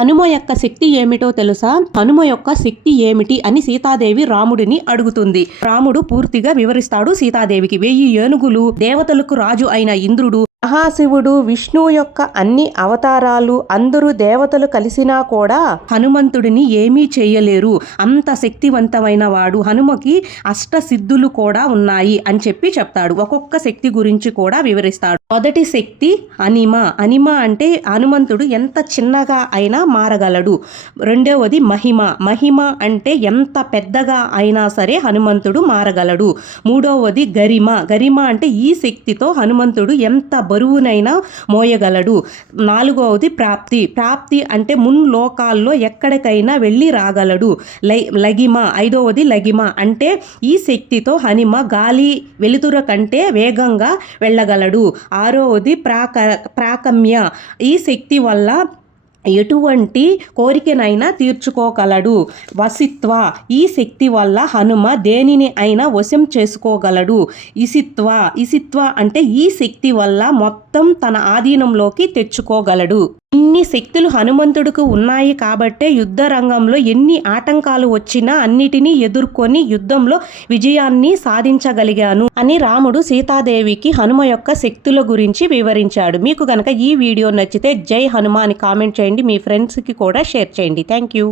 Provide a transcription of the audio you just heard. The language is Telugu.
హనుమ యొక్క శక్తి ఏమిటో తెలుసా? హనుమ యొక్క శక్తి ఏమిటి అని సీతాదేవి రాముడిని అడుగుతుంది. రాముడు పూర్తిగా వివరిస్తాడు సీతాదేవికి. వెయ్యి ఏనుగులు దేవతలకు రాజు అయిన ఇంద్రుడు మహాశివుడు విష్ణు యొక్క అన్ని అవతారాలు అందరూ దేవతలు కలిసినా కూడా హనుమంతుడిని ఏమీ చేయలేరు. అంత శక్తివంతమైన వాడు. హనుమకి అష్ట సిద్ధులు కూడా ఉన్నాయి అని చెప్పి చెప్తాడు. ఒక్కొక్క శక్తి గురించి కూడా వివరిస్తాడు. మొదటి శక్తి అనిమ. అనిమ అంటే హనుమంతుడు ఎంత చిన్నగా అయినా మారగలడు. రెండవది మహిమ. మహిమ అంటే ఎంత పెద్దగా అయినా సరే హనుమంతుడు మారగలడు. మూడవది గరిమ. గరిమ అంటే ఈ శక్తితో హనుమంతుడు ఎంత బరువునైనా మోయగలడు. నాలుగవది ప్రాప్తి. ప్రాప్తి అంటే మున్ లోకాల్లో ఎక్కడికైనా వెళ్ళి రాగలడు. లై లగిమ. ఐదవది లగిమ. అంటే ఈ శక్తితో హనిమ గాలి వెలుతుర కంటే వేగంగా వెళ్ళగలడు. ఆరవది ప్రాక ప్రాకమ్య. ఈ శక్తి వల్ల ఎటువంటి కోరికనైనా తీర్చుకోగలడు. వసిత్వ ఈ శక్తి వల్ల హనుమ దేనిని అయినా వశం చేసుకోగలడు. ఇసిత్వ ఇసిత్వ అంటే ఈ శక్తి వల్ల మొత్తం తన ఆధీనంలోకి తెచ్చుకోగలడు. ఇన్ని శక్తులు హనుమంతుడికి ఉన్నాయి కాబట్టే యుద్ధ రంగంలో ఎన్ని ఆటంకాలు వచ్చినా అన్నిటినీ ఎదుర్కొని యుద్ధంలో విజయాన్ని సాధించగలిగాను అని రాముడు సీతాదేవికి హనుమ యొక్క శక్తుల గురించి వివరించాడు. మీకు కనుక ఈ వీడియో నచ్చితే జై హనుమ అని కామెంట్ చేయండి. మీ ఫ్రెండ్స్కి కూడా షేర్ చేయండి. Thank you.